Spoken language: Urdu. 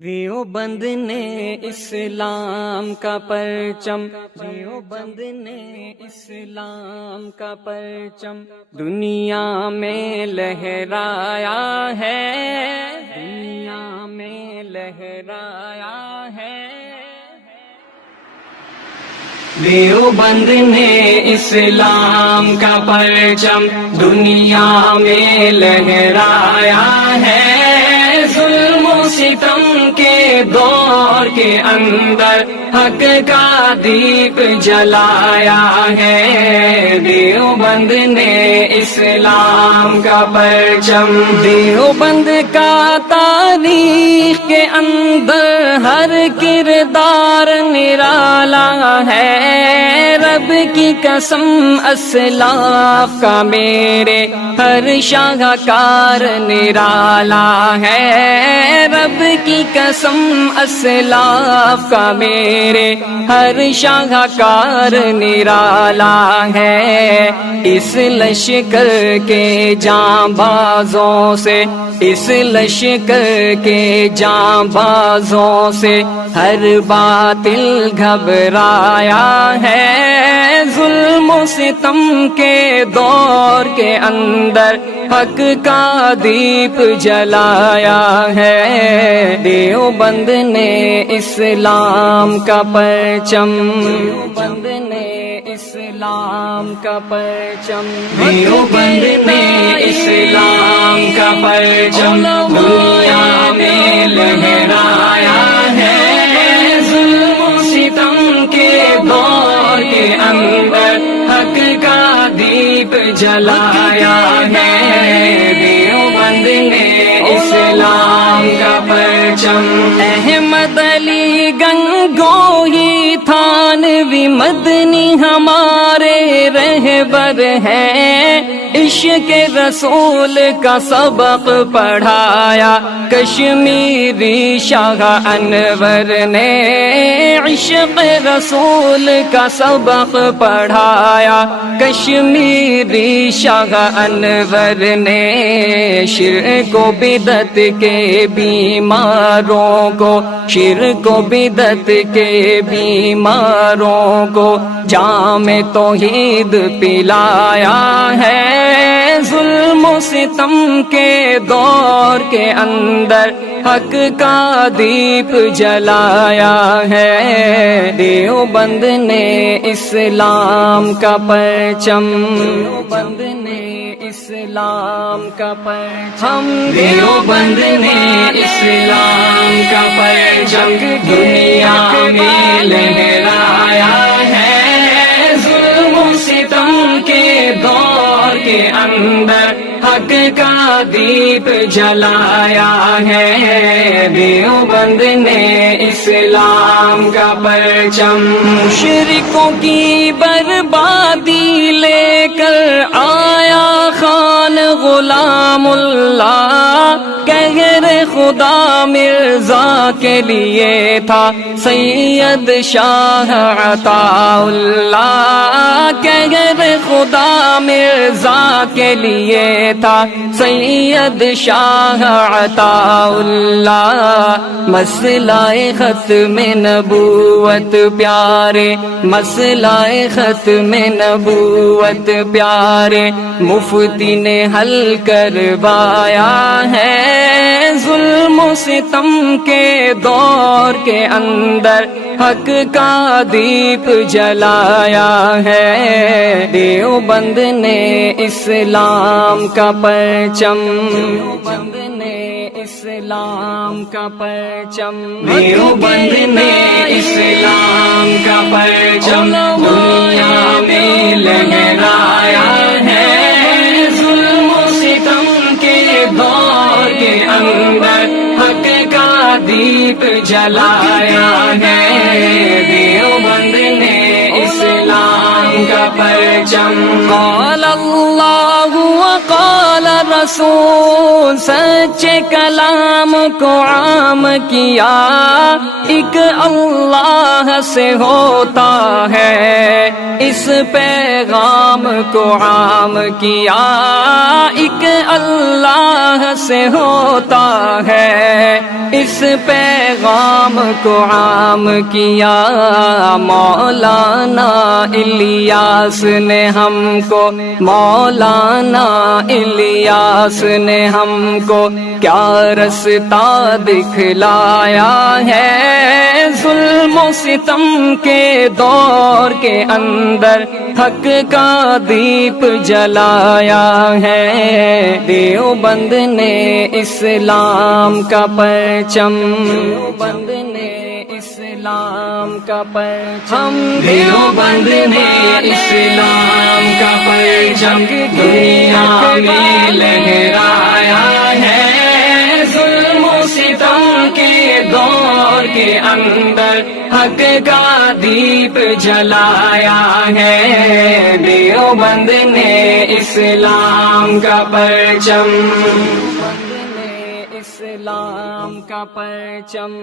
دیوبند نے اسلام کا پرچم، دیوبند نے اسلام کا پرچم دنیا میں لہرایا ہے، دنیا میں لہرایا ہے۔ دیوبند نے اسلام کا پرچم دنیا میں لہرایا ہے، ظلم و ستم کے دور کے اندر حق کا دیپ جلایا ہے۔ دیوبند نے اسلام کا پرچم، دیوبند کا تاریخ کے اندر ہر کردار نرالا ہے۔ رب کی قسم اسلاف کا میرے ہر شاہکار نرالا ہے۔ رب کی قسم اسلاف کا میرے ہر شاہکار نرالا ہے۔ اس لشکر کے جانبازوں سے، اس لشکر کے جانبازوں سے ہر باطل گھبرایا ہے۔ ظلم و ستم کے دور کے اندر حق کا دیپ جلایا ہے۔ دیوبند نے اسلام کا پرچم، دیوبند نے اسلام کا پرچم، دیوبند نے اسلام کا پرچم دنیا میں لہرایا ہے۔ ظلم و ستم کے دور کے اندر حق کا دیپ جلایا ہے۔ دیوبند نے اسلام کا پرچم، احمد علی گنگوہی تھانوی مدنی ہمارے رہبر ہیں۔ عشق رسول کا سبق پڑھایا کشمیری شاہ انور نے، عشق رسول کا سبق پڑھایا کشمیری شاہ انور نے۔ شرک و بدعت کے بیماروں کو، شرک و بدعت کے بیماروں کو جام توحید پلایا ہے۔ ظلم و ستم کے دور کے اندر حق کا دیپ جلایا ہے۔ دیوبند نے اسلام کا پرچم، دیوبند نے اسلام کا پرچم، دیوبند نے اسلام کا پرچم دنیا میں لہرایا ہے۔ ظلم و ستم کے دور کے اندر حق کا دیپ جلایا ہے۔ دیوبند نے اسلام کا پرچم، مشرکوں کی بربادی لے کر آیا خان غلام اللہ۔ قہر خدا مرزا کے لیے تھا سید شاہ عطا اللہ۔ قہر خدا مرزا کے لیے تھا سید شاہ عطا اللہ۔ مسئلہ ختم نبوت پیارے، مسئلہ ختم نبوت پیارے مفتی نے حل کروایا ہے۔ ظلم و ستم کے دور کے اندر حق کا دیپ جلایا ہے۔ دیوبند نے اسلام کا پرچم، دیوبند نے اسلام کا پرچم، دیوبند نے اسلام کا پرچم دنیا میں لہرایا ہے۔ ظلم و ستم کے دور کے اندر حق کا دیپ جلایا ہے۔ دیوبند نے اسلام کا پرچم، قال اللہ وقال رسول سچے کلام کو عام کیا، ایک اللہ سے ہوتا ہے، اس پیغام کو عام کیا، ایک اللہ سے ہوتا ہے، اس پیغام کو عام کیا۔ مولانا الیاس نے ہم کو، مولانا الیاس نے ہم کو کیا رستہ دکھلایا ہے، ظلم و ستم کے دور کے اندر حق کا دیپ جلایا ہے۔ دیوبند نے اسلام کا پرچم، دیوبند نے اسلام کا پرچم، دیوبند نے اسلام کا پرچم دنیا میں لہرایا ہے، ظلم و ستم کے دور کے اندر حق کا دیپ جلایا ہے۔ دیوبند نے اسلام کا پرچم، دیوبند نے اسلام کا پرچم۔